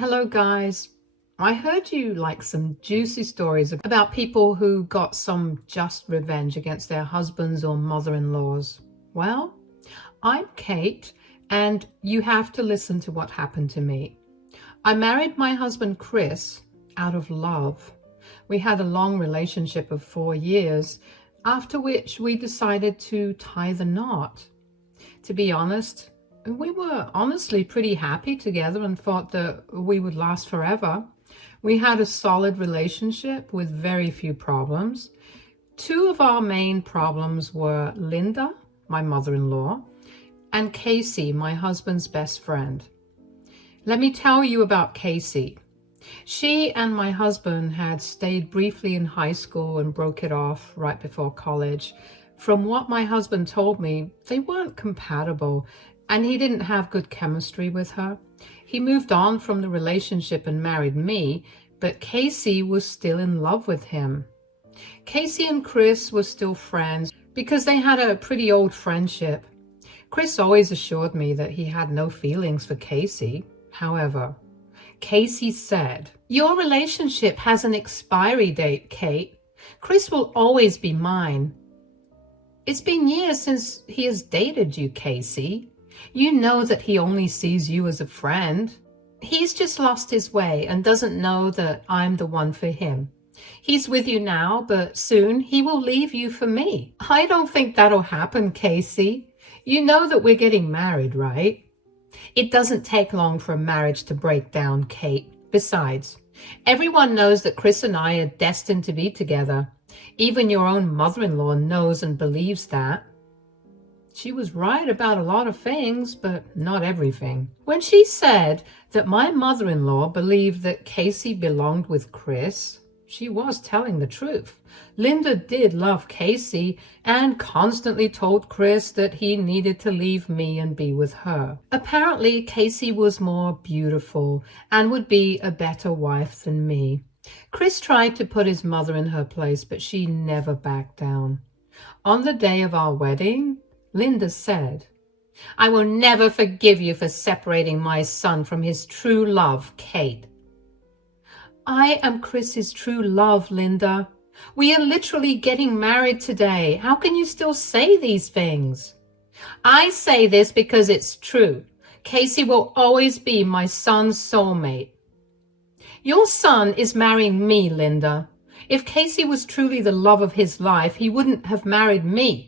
Hello guys. I heard you like some juicy stories about people who got some just revenge against their husbands or mother-in-laws. Well, I'm Kate, and you have to listen to what happened to me. I married my husband Chris out of love. We had a long relationship of 4 years, after which we decided to tie the knot. To be honest, we were honestly pretty happy together and thought that we would last forever. We had a solid relationship with very few problems. Two of our main problems were Linda, my mother-in-law, and Casey, my husband's best friend. Let me tell you about Casey. She and my husband had stayed briefly in high school and broke it off right before college. From what my husband told me, they weren't compatible, and he didn't have good chemistry with her. He moved on from the relationship and married me, but Casey was still in love with him. Casey and Chris were still friends because they had a pretty old friendship. Chris always assured me that he had no feelings for Casey. However, Casey said, "Your relationship has an expiry date, Kate. Chris will always be mine." It's been years since he has dated you, Casey. You know that he only sees you as a friend. He's just lost his way and doesn't know that I'm the one for him. He's with you now, but soon he will leave you for me. I don't think that'll happen, Casey. You know that we're getting married, right? It doesn't take long for a marriage to break down, Kate. Besides, everyone knows that Chris and I are destined to be together. Even your own mother-in-law knows and believes that. She was right about a lot of things, but not everything. When she said that my mother-in-law believed that Casey belonged with Chris, she was telling the truth. Linda did love Casey and constantly told Chris that he needed to leave me and be with her. Apparently, Casey was more beautiful and would be a better wife than me. Chris tried to put his mother in her place, but she never backed down. On the day of our wedding, Linda said, "I will never forgive you for separating my son from his true love, Kate." I am Chris's true love, Linda. We are literally getting married today. How can you still say these things? I say this because it's true. Casey will always be my son's soulmate. Your son is marrying me, Linda. If Casey was truly the love of his life, he wouldn't have married me.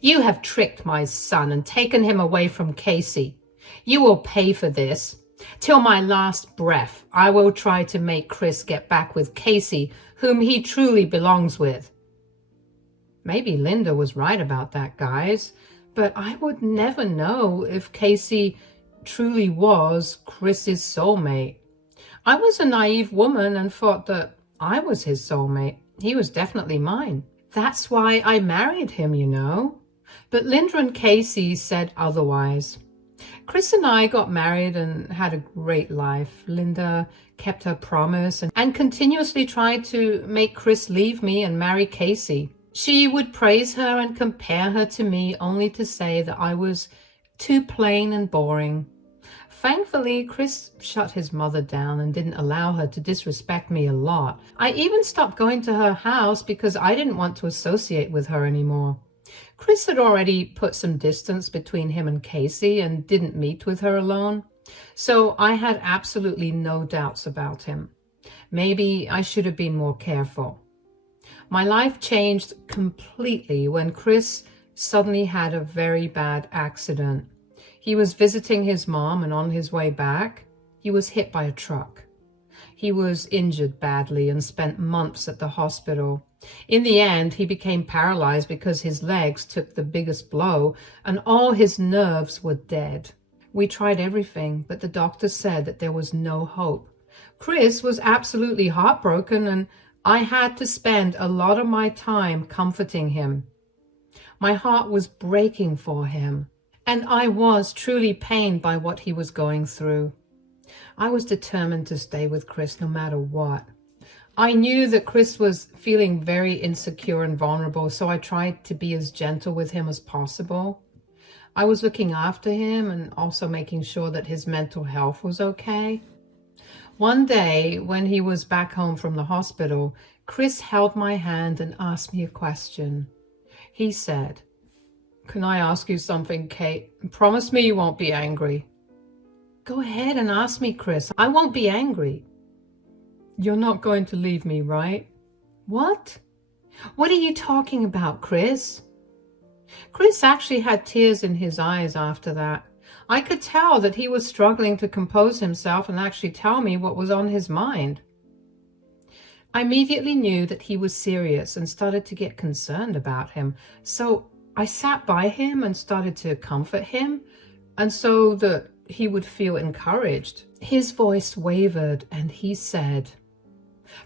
You have tricked my son and taken him away from Casey. You will pay for this. Till my last breath, I will try to make Chris get back with Casey, whom he truly belongs with. Maybe Linda was right about that, guys, but I would never know if Casey truly was Chris's soulmate. I was a naive woman and thought that I was his soulmate. He was definitely mine. That's why I married him, you know. But Linda and Casey said otherwise. Chris and I got married and had a great life. Linda kept her promise and continuously tried to make Chris leave me and marry Casey. She would praise her and compare her to me, only to say that I was too plain and boring. Thankfully, Chris shut his mother down and didn't allow her to disrespect me a lot. I even stopped going to her house because I didn't want to associate with her anymore. Chris had already put some distance between him and Casey and didn't meet with her alone, so I had absolutely no doubts about him. Maybe I should have been more careful. My life changed completely when Chris suddenly had a very bad accident. He was visiting his mom, and on his way back, he was hit by a truck. He was injured badly and spent months at the hospital. In the end, he became paralyzed because his legs took the biggest blow and all his nerves were dead. We tried everything, but the doctor said that there was no hope. Chris was absolutely heartbroken, and I had to spend a lot of my time comforting him. My heart was breaking for him, and I was truly pained by what he was going through. I was determined to stay with Chris no matter what. I knew that Chris was feeling very insecure and vulnerable, so I tried to be as gentle with him as possible. I was looking after him and also making sure that his mental health was okay. One day, when he was back home from the hospital, Chris held my hand and asked me a question. He said, "Can I ask you something, Kate? Promise me you won't be angry." "Go ahead and ask me, Chris. I won't be angry." "You're not going to leave me, right?" "What? What are you talking about, Chris?" Chris actually had tears in his eyes after that. I could tell that he was struggling to compose himself and actually tell me what was on his mind. I immediately knew that he was serious and started to get concerned about him. So I sat by him and started to comfort him, and so that he would feel encouraged. His voice wavered and he said,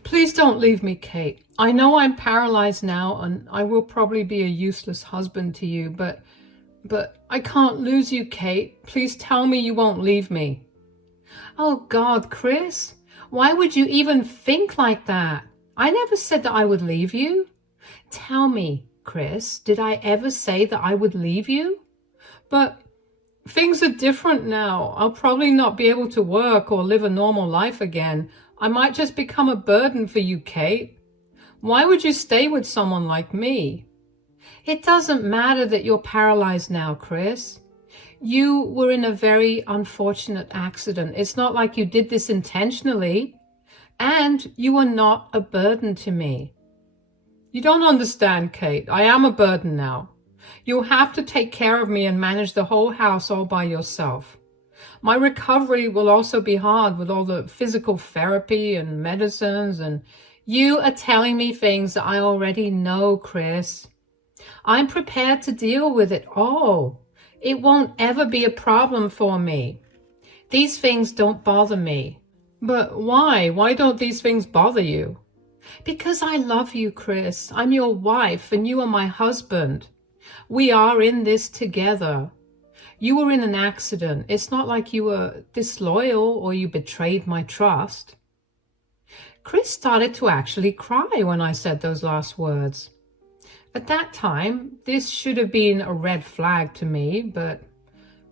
"Please don't leave me, Kate. I know I'm paralyzed now and I will probably be a useless husband to you, but I can't lose you, Kate. Please tell me you won't leave me." Oh God, Chris, why would you even think like that? I never said that I would leave you. Tell me, Chris, did I ever say that I would leave you? But things are different now. I'll probably not be able to work or live a normal life again. I might just become a burden for you, Kate. Why would you stay with someone like me? It doesn't matter that you're paralyzed now, Chris. You were in a very unfortunate accident. It's not like you did this intentionally. And you are not a burden to me. You don't understand, Kate. I am a burden now. You'll have to take care of me and manage the whole house all by yourself. My recovery will also be hard with all the physical therapy and medicines, and you are telling me things that I already know, Chris. I'm prepared to deal with it all. It won't ever be a problem for me. These things don't bother me. But why? Why don't these things bother you? Because I love you, Chris. I'm your wife and you are my husband. We are in this together. You were in an accident. It's not like you were disloyal or you betrayed my trust. Chris started to actually cry when I said those last words. At that time, this should have been a red flag to me, but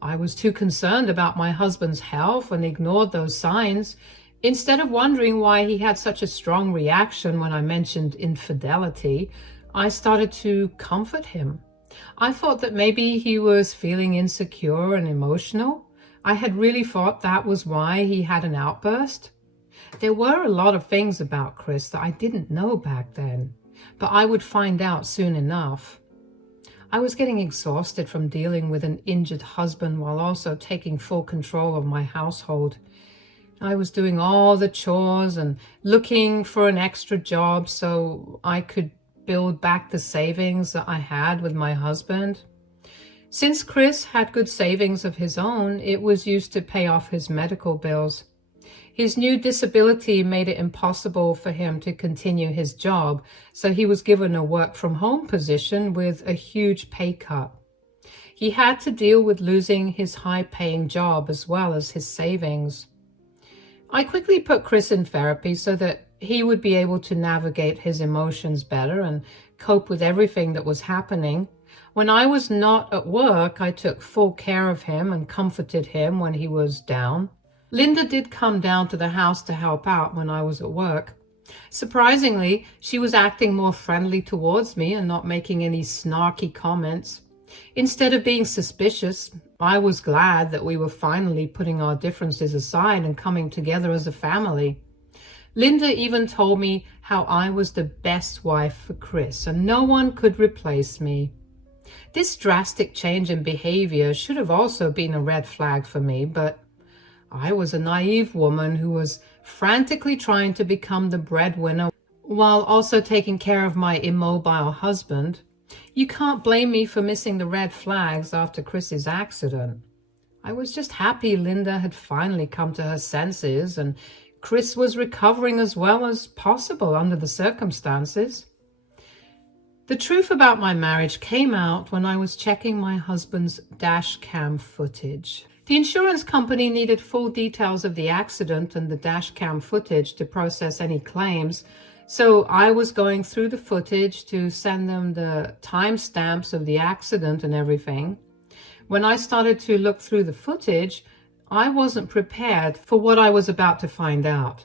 I was too concerned about my husband's health and ignored those signs. Instead of wondering why he had such a strong reaction when I mentioned infidelity, I started to comfort him. I thought that maybe he was feeling insecure and emotional. I had really thought that was why he had an outburst. There were a lot of things about Chris that I didn't know back then, but I would find out soon enough. I was getting exhausted from dealing with an injured husband while also taking full control of my household. I was doing all the chores and looking for an extra job so I could build back the savings that I had with my husband. Since Chris had good savings of his own, it was used to pay off his medical bills. His new disability made it impossible for him to continue his job, so he was given a work-from-home position with a huge pay cut. He had to deal with losing his high-paying job as well as his savings. I quickly put Chris in therapy so that he would be able to navigate his emotions better and cope with everything that was happening. When I was not at work, I took full care of him and comforted him when he was down. Linda did come down to the house to help out when I was at work. Surprisingly, she was acting more friendly towards me and not making any snarky comments. Instead of being suspicious, I was glad that we were finally putting our differences aside and coming together as a family. Linda even told me how I was the best wife for Chris and no one could replace me. This drastic change in behavior should have also been a red flag for me, but I was a naive woman who was frantically trying to become the breadwinner while also taking care of my immobile husband. You can't blame me for missing the red flags after Chris's accident. I was just happy Linda had finally come to her senses and Chris was recovering as well as possible under the circumstances. The truth about my marriage came out when I was checking my husband's dash cam footage. The insurance company needed full details of the accident and the dash cam footage to process any claims, so I was going through the footage to send them the timestamps of the accident and everything. When I started to look through the footage, I wasn't prepared for what I was about to find out.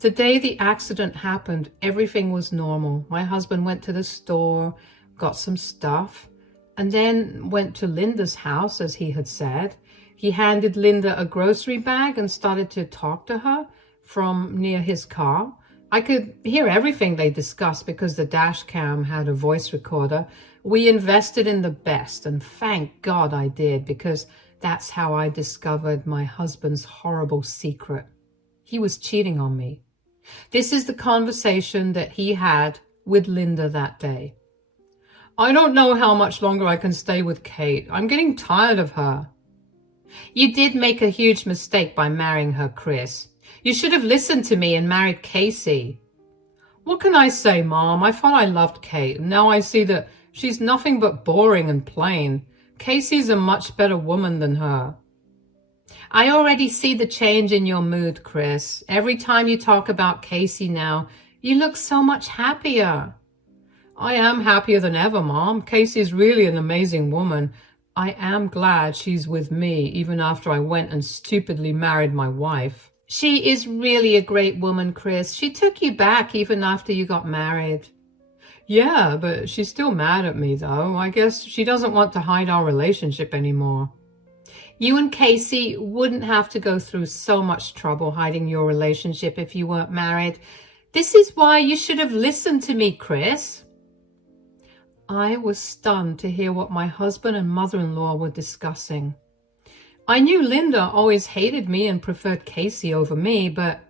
The day the accident happened, everything was normal. My husband went to the store, got some stuff, and then went to Linda's house, as he had said. He handed Linda a grocery bag and started to talk to her from near his car. I could hear everything they discussed because the dash cam had a voice recorder. We invested in the best, and thank God I did, because that's how I discovered my husband's horrible secret. He was cheating on me. This is the conversation that he had with Linda that day. "I don't know how much longer I can stay with Kate. I'm getting tired of her." "You did make a huge mistake by marrying her, Chris. You should have listened to me and married Casey." "What can I say, Mom? I thought I loved Kate, and now I see that she's nothing but boring and plain. Casey's a much better woman than her." "I already see the change in your mood, Chris. Every time you talk about Casey now, you look so much happier." "I am happier than ever, Mom. Casey's really an amazing woman. I am glad she's with me, even after I went and stupidly married my wife." "She is really a great woman, Chris. She took you back even after you got married." "Yeah, but she's still mad at me, though. I guess she doesn't want to hide our relationship anymore." "You and Casey wouldn't have to go through so much trouble hiding your relationship if you weren't married. This is why you should have listened to me, Chris." I was stunned to hear what my husband and mother-in-law were discussing. I knew Linda always hated me and preferred Casey over me, but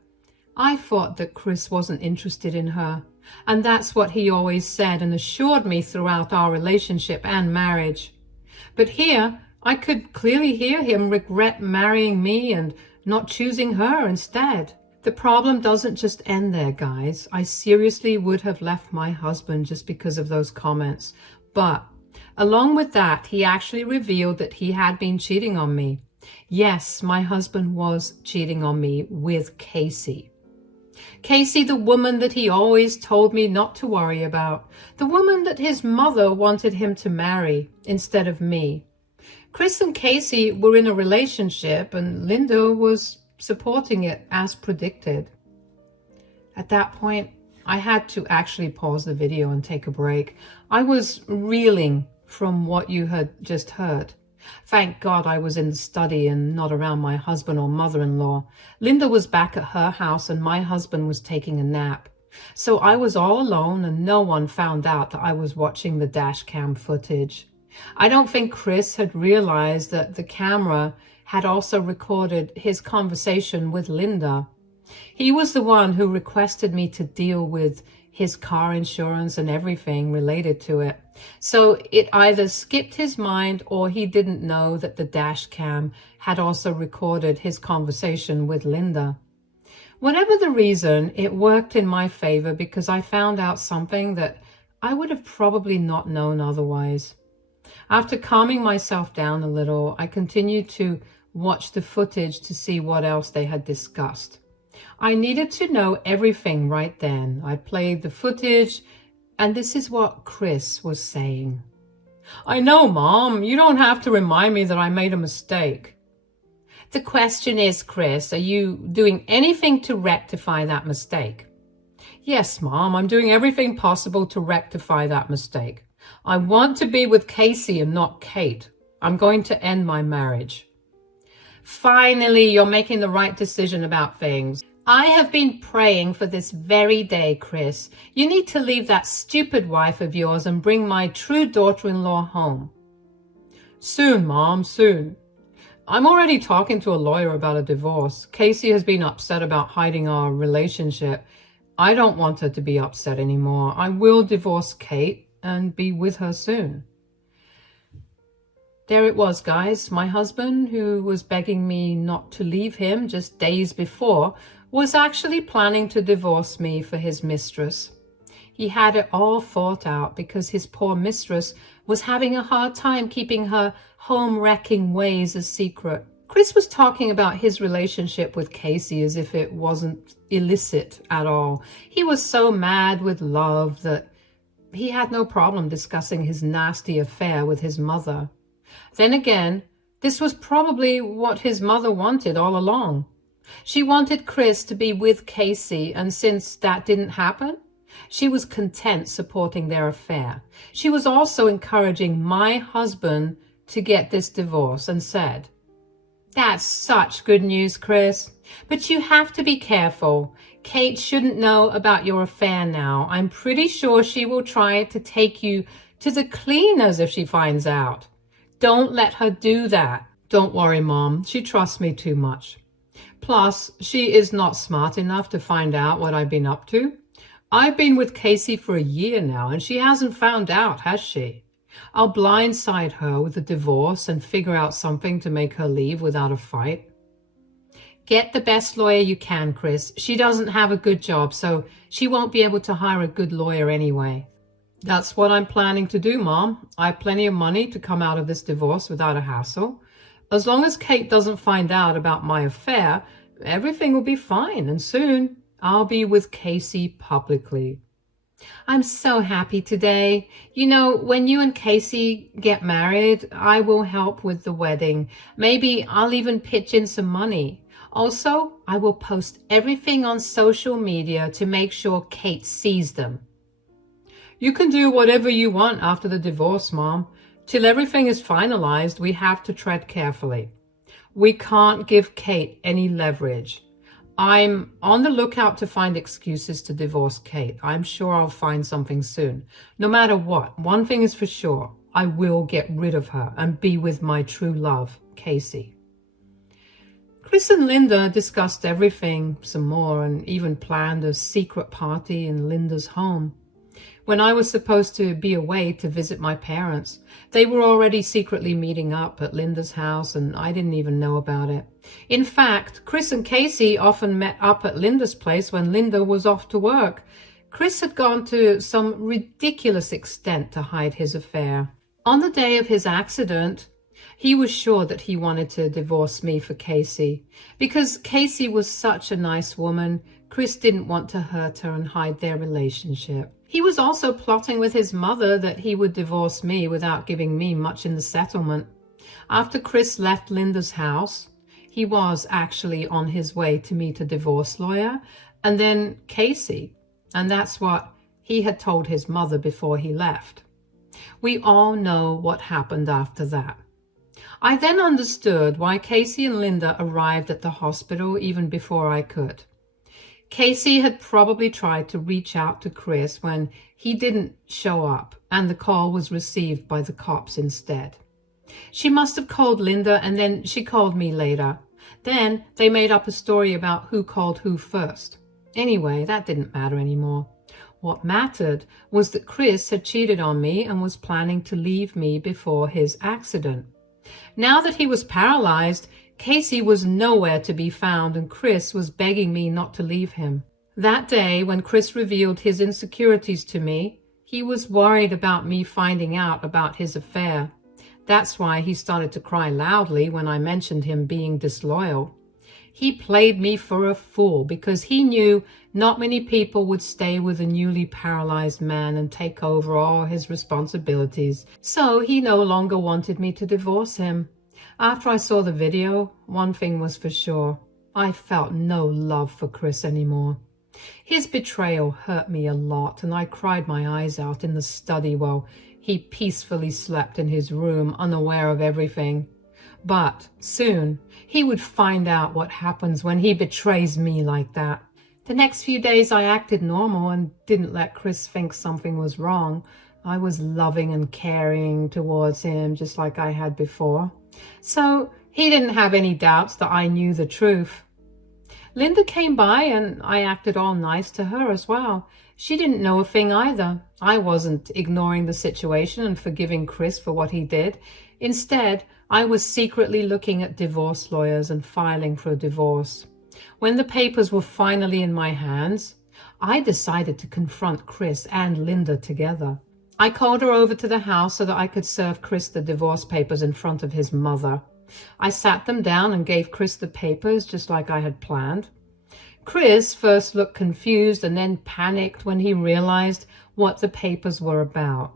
I thought that Chris wasn't interested in her. And that's what he always said and assured me throughout our relationship and marriage. But here, I could clearly hear him regret marrying me and not choosing her instead. The problem doesn't just end there, guys. I seriously would have left my husband just because of those comments. But along with that, he actually revealed that he had been cheating on me. Yes, my husband was cheating on me with Casey. Casey, the woman that he always told me not to worry about. The woman that his mother wanted him to marry instead of me. Chris and Casey were in a relationship and Linda was supporting it as predicted. At that point, I had to actually pause the video and take a break. I was reeling from what you had just heard. Thank God I was in the study and not around my husband or mother-in-law. Linda was back at her house and my husband was taking a nap. So I was all alone and no one found out that I was watching the dash cam footage. I don't think Chris had realized that the camera had also recorded his conversation with Linda. He was the one who requested me to deal with his car insurance and everything related to it. So it either skipped his mind or he didn't know that the dash cam had also recorded his conversation with Linda. Whatever the reason, it worked in my favor because I found out something that I would have probably not known otherwise. After calming myself down a little, I continued to watch the footage to see what else they had discussed. I needed to know everything right then. I played the footage, and this is what Chris was saying. "I know, Mom. You don't have to remind me that I made a mistake." "The question is, Chris, are you doing anything to rectify that mistake?" "Yes, Mom. I'm doing everything possible to rectify that mistake. I want to be with Casey and not Kate. I'm going to end my marriage." "Finally, you're making the right decision about things. I have been praying for this very day, Chris. You need to leave that stupid wife of yours and bring my true daughter-in-law home." "Soon, Mom, soon. I'm already talking to a lawyer about a divorce. Casey has been upset about hiding our relationship. I don't want her to be upset anymore. I will divorce Kate and be with her soon." There it was, guys. My husband, who was begging me not to leave him just days before, was actually planning to divorce me for his mistress. He had it all thought out because his poor mistress was having a hard time keeping her home-wrecking ways a secret. Chris was talking about his relationship with Casey as if it wasn't illicit at all. He was so mad with love that he had no problem discussing his nasty affair with his mother. Then again, This was probably what his mother wanted all along. She wanted Chris to be with Casey, and since that didn't happen, she was content supporting their affair. She was also encouraging my husband to get this divorce and said, "That's such good news, Chris. But you have to be careful. Kate shouldn't know about your affair now. I'm pretty sure she will try to take you to the cleaners if she finds out. Don't let her do that." Don't worry, Mom. She trusts me too much. Plus, she is not smart enough to find out what I've been up to. I've been with Casey for a year now, and she hasn't found out, has she? I'll blindside her with a divorce and figure out something to make her leave without a fight. Get the best lawyer you can, Chris. She doesn't have a good job, so she won't be able to hire a good lawyer anyway. That's what I'm planning to do, Mom. I have plenty of money to come out of this divorce without a hassle. As long as Kate doesn't find out about my affair, everything will be fine, and soon I'll be with Casey publicly. I'm so happy today. You know, when you and Casey get married, I will help with the wedding. Maybe I'll even pitch in some money. Also, I will post everything on social media to make sure Kate sees them. You can do whatever you want after the divorce, Mom. Till everything is finalized, we have to tread carefully. We can't give Kate any leverage. I'm on the lookout to find excuses to divorce Kate. I'm sure I'll find something soon. No matter what, one thing is for sure. I will get rid of her and be with my true love, Casey. Chris and Linda discussed everything some more and even planned a secret party in Linda's home. When I was supposed to be away to visit my parents, they were already secretly meeting up at Linda's house, and I didn't even know about it. In fact, Chris and Casey often met up at Linda's place when Linda was off to work. Chris had gone to some ridiculous extent to hide his affair. On the day of his accident, he was sure that he wanted to divorce me for Casey. Because Casey was such a nice woman, Chris didn't want to hurt her and hide their relationship. He was also plotting with his mother that he would divorce me without giving me much in the settlement. After Chris left Linda's house, he was actually on his way to meet a divorce lawyer and then Casey. And that's what he had told his mother before he left. We all know what happened after that. I then understood why Casey and Linda arrived at the hospital even before I could. Casey had probably tried to reach out to Chris when he didn't show up, and the call was received by the cops instead. She must have called Linda, and then she called me later. Then they made up a story about who called who first. Anyway, that didn't matter anymore. What mattered was that Chris had cheated on me and was planning to leave me before his accident. Now that he was paralyzed, Casey was nowhere to be found, and Chris was begging me not to leave him. That day, when Chris revealed his insecurities to me, he was worried about me finding out about his affair. That's why he started to cry loudly when I mentioned him being disloyal. He played me for a fool because he knew not many people would stay with a newly paralyzed man and take over all his responsibilities. So he no longer wanted me to divorce him. After I saw the video, one thing was for sure. I felt no love for Chris anymore. His betrayal hurt me a lot, and I cried my eyes out in the study while he peacefully slept in his room, unaware of everything. But soon, he would find out what happens when he betrays me like that. The next few days I acted normal and didn't let Chris think something was wrong. I was loving and caring towards him just like I had before. So he didn't have any doubts that I knew the truth. Linda came by and I acted all nice to her as well. She didn't know a thing either. I wasn't ignoring the situation and forgiving Chris for what he did. Instead, I was secretly looking at divorce lawyers and filing for a divorce. When the papers were finally in my hands, I decided to confront Chris and Linda together. I called her over to the house so that I could serve Chris the divorce papers in front of his mother. I sat them down and gave Chris the papers just like I had planned. Chris first looked confused and then panicked when he realized what the papers were about.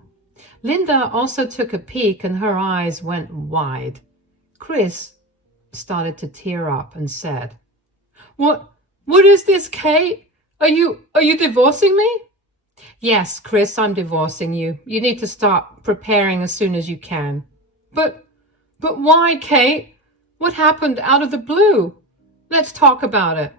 Linda also took a peek and her eyes went wide. Chris started to tear up and said, What is this, Kate? Are you divorcing me? Yes, Chris, I'm divorcing you. You need to start preparing as soon as you can. But why, Kate? What happened out of the blue? Let's talk about it.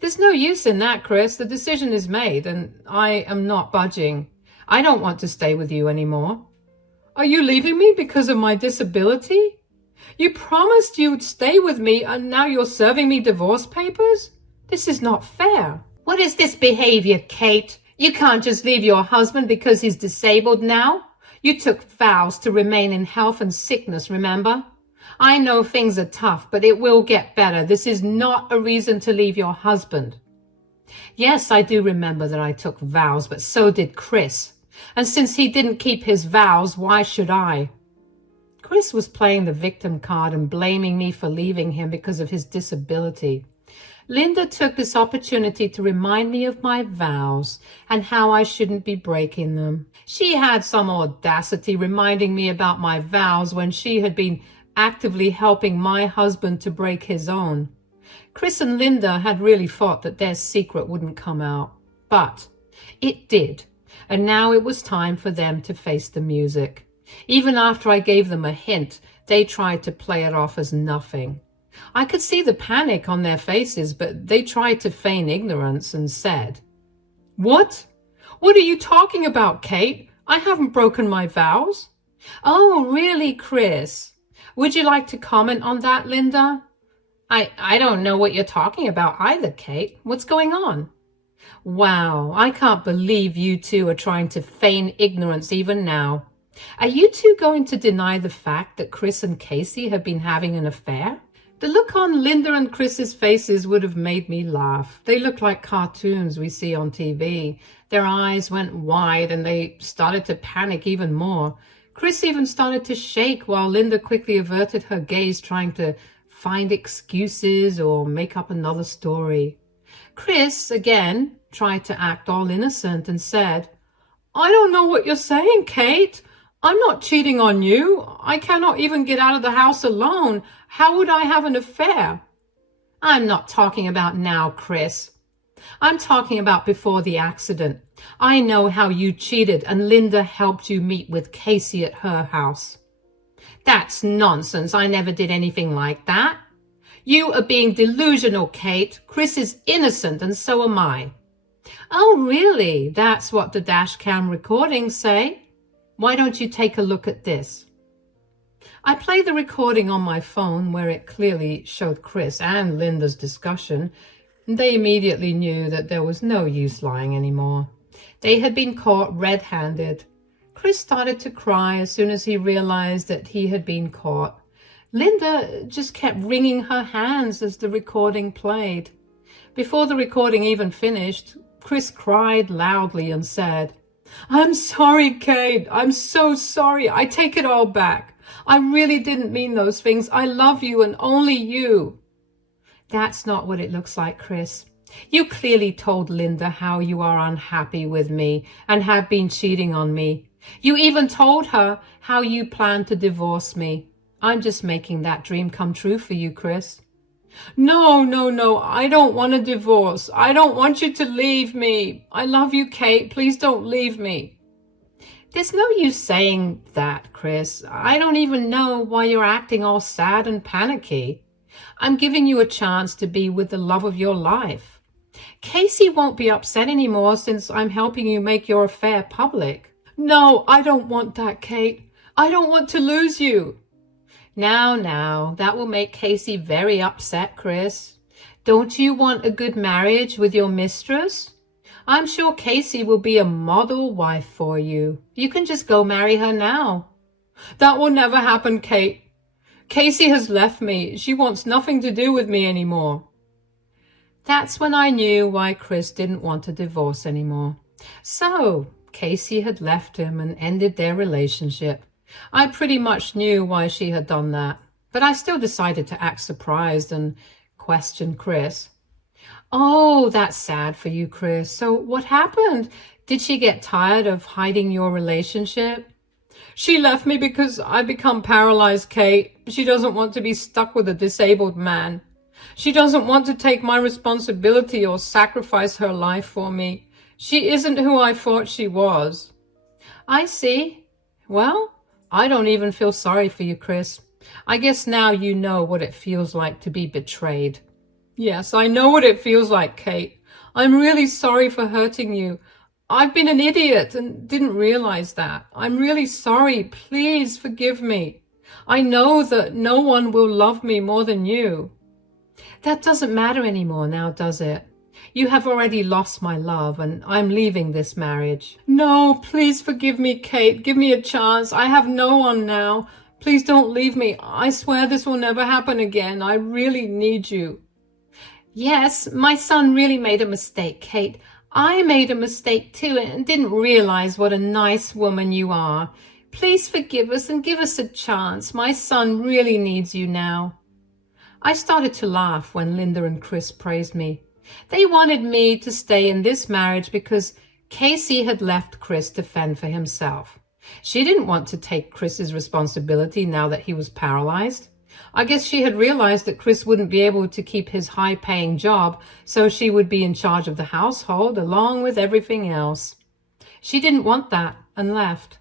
There's no use in that, Chris. The decision is made, and I am not budging. I don't want to stay with you anymore. Are you leaving me because of my disability? You promised you'd stay with me, and now you're serving me divorce papers? This is not fair. What is this behavior, Kate? You can't just leave your husband because he's disabled now. You took vows to remain in health and sickness, remember? I know things are tough, but it will get better. This is not a reason to leave your husband. Yes, I do remember that I took vows, but so did Chris. And since he didn't keep his vows, why should I? Chris was playing the victim card and blaming me for leaving him because of his disability. Linda took this opportunity to remind me of my vows and how I shouldn't be breaking them. She had some audacity reminding me about my vows when she had been actively helping my husband to break his own. Chris and Linda had really thought that their secret wouldn't come out, but it did, and now it was time for them to face the music. Even after I gave them a hint, they tried to play it off as nothing. I could see the panic on their faces, but they tried to feign ignorance and said, What? What are you talking about, Kate? I haven't broken my vows. Oh, really, Chris? Would you like to comment on that, Linda? I don't know what you're talking about either, Kate. What's going on? Wow, I can't believe you two are trying to feign ignorance even now. Are you two going to deny the fact that Chris and Casey have been having an affair? The look on Linda and Chris's faces would have made me laugh. They looked like cartoons we see on TV. Their eyes went wide and they started to panic even more. Chris even started to shake while Linda quickly averted her gaze, trying to find excuses or make up another story. Chris, again, tried to act all innocent and said, I don't know what you're saying, Kate. I'm not cheating on you. I cannot even get out of the house alone. How would I have an affair? I'm not talking about now, Chris. I'm talking about before the accident. I know how you cheated and Linda helped you meet with Casey at her house. That's nonsense. I never did anything like that. You are being delusional, Kate. Chris is innocent and so am I. Oh, really? That's what the dash cam recordings say? Why don't you take a look at this? I played the recording on my phone where it clearly showed Chris and Linda's discussion. They immediately knew that there was no use lying anymore. They had been caught red-handed. Chris started to cry as soon as he realized that he had been caught. Linda just kept wringing her hands as the recording played. Before the recording even finished, Chris cried loudly and said, I'm sorry, Kate. I'm so sorry. I take it all back. I really didn't mean those things. I love you and only you. That's not what it looks like, Chris. You clearly told Linda how you are unhappy with me and have been cheating on me. You even told her how you plan to divorce me. I'm just making that dream come true for you, Chris. No. I don't want a divorce. I don't want you to leave me. I love you, Kate. Please don't leave me. There's no use saying that, Chris. I don't even know why you're acting all sad and panicky. I'm giving you a chance to be with the love of your life. Casey won't be upset anymore since I'm helping you make your affair public. No, I don't want that, Kate. I don't want to lose you. Now, that will make Casey very upset, Chris. Don't you want a good marriage with your mistress? I'm sure Casey will be a model wife for you. You can just go marry her now. That will never happen, Kate. Casey has left me. She wants nothing to do with me anymore. That's when I knew why Chris didn't want a divorce anymore. So, Casey had left him and ended their relationship. I pretty much knew why she had done that, but I still decided to act surprised and question Chris. Oh, that's sad for you, Chris. So what happened? Did she get tired of hiding your relationship? She left me because I become paralyzed, Kate. She doesn't want to be stuck with a disabled man. She doesn't want to take my responsibility or sacrifice her life for me. She isn't who I thought she was." "I see. Well, I don't even feel sorry for you, Chris. I guess now you know what it feels like to be betrayed." "Yes, I know what it feels like, Kate. I'm really sorry for hurting you. I've been an idiot and didn't realize that. I'm really sorry. Please forgive me. I know that no one will love me more than you." "That doesn't matter anymore now, does it? You have already lost my love, and I'm leaving this marriage." "No, please forgive me, Kate. Give me a chance. I have no one now. Please don't leave me. I swear this will never happen again. I really need you." "Yes, my son really made a mistake, Kate. I made a mistake too and didn't realize what a nice woman you are. Please forgive us and give us a chance. My son really needs you now." I started to laugh when Linda and Chris praised me. They wanted me to stay in this marriage because Casey had left Chris to fend for himself. She didn't want to take Chris's responsibility now that he was paralyzed. I guess she had realized that Chris wouldn't be able to keep his high-paying job, so she would be in charge of the household along with everything else. She didn't want that and left.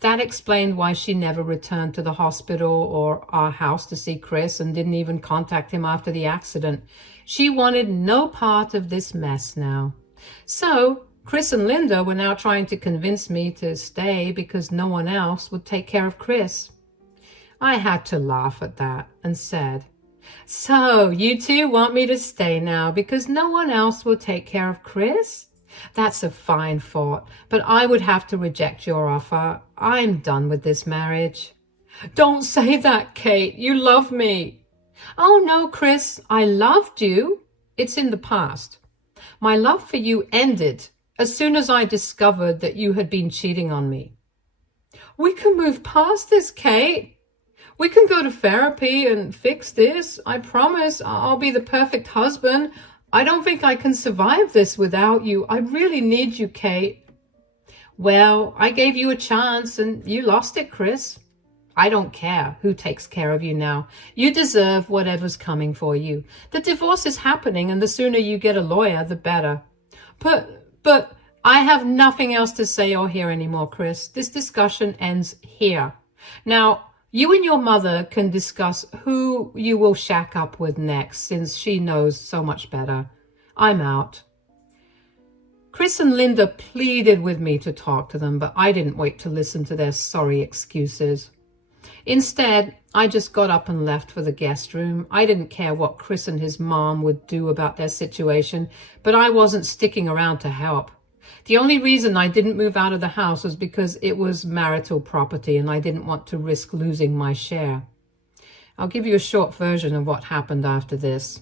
That explained why she never returned to the hospital or our house to see Chris and didn't even contact him after the accident. She wanted no part of this mess now. So Chris and Linda were now trying to convince me to stay because no one else would take care of Chris. I had to laugh at that and said, "So you two want me to stay now because no one else will take care of Chris? That's a fine thought, but I would have to reject your offer. I'm done with this marriage." "Don't say that, Kate. You love me." "Oh no, Chris, I loved you. It's in the past. My love for you ended as soon as I discovered that you had been cheating on me." "We can move past this, Kate. We can go to therapy and fix this. I promise I'll be the perfect husband. I don't think I can survive this without you. I really need you, Kate." "Well, I gave you a chance and you lost it, Chris. I don't care who takes care of you now. You deserve whatever's coming for you. The divorce is happening, and the sooner you get a lawyer, the better." But I have nothing else to say or hear anymore, Chris. This discussion ends here. Now, you and your mother can discuss who you will shack up with next, since she knows so much better. I'm out. Chris and Linda pleaded with me to talk to them, but I didn't wait to listen to their sorry excuses. Instead, I just got up and left for the guest room. I didn't care what Chris and his mom would do about their situation, but I wasn't sticking around to help. The only reason I didn't move out of the house was because it was marital property and I didn't want to risk losing my share. I'll give you a short version of what happened after this.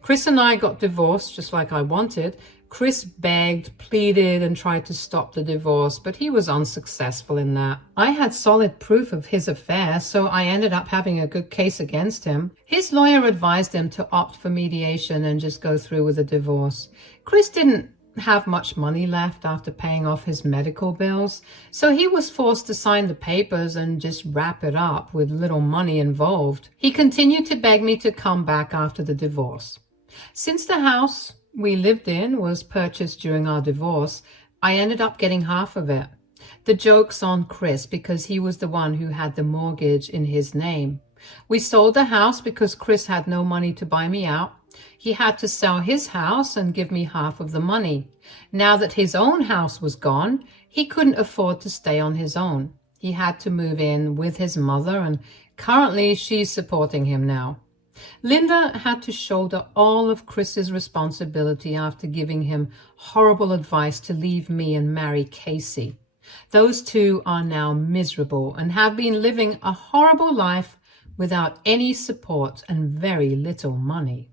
Chris and I got divorced just like I wanted. Chris begged, pleaded, and tried to stop the divorce, but he was unsuccessful in that. I had solid proof of his affair, so I ended up having a good case against him. His lawyer advised him to opt for mediation and just go through with the divorce. Chris didn't have much money left after paying off his medical bills, so he was forced to sign the papers and just wrap it up with little money involved. He continued to beg me to come back after the divorce. Since the house we lived in was purchased during our divorce, I ended up getting half of it. The joke's on Chris because he was the one who had the mortgage in his name. We sold the house because Chris had no money to buy me out. He had to sell his house and give me half of the money. Now that his own house was gone, he couldn't afford to stay on his own. He had to move in with his mother, and currently she's supporting him now. Linda had to shoulder all of Chris's responsibility after giving him horrible advice to leave me and marry Casey. Those two are now miserable and have been living a horrible life without any support and very little money.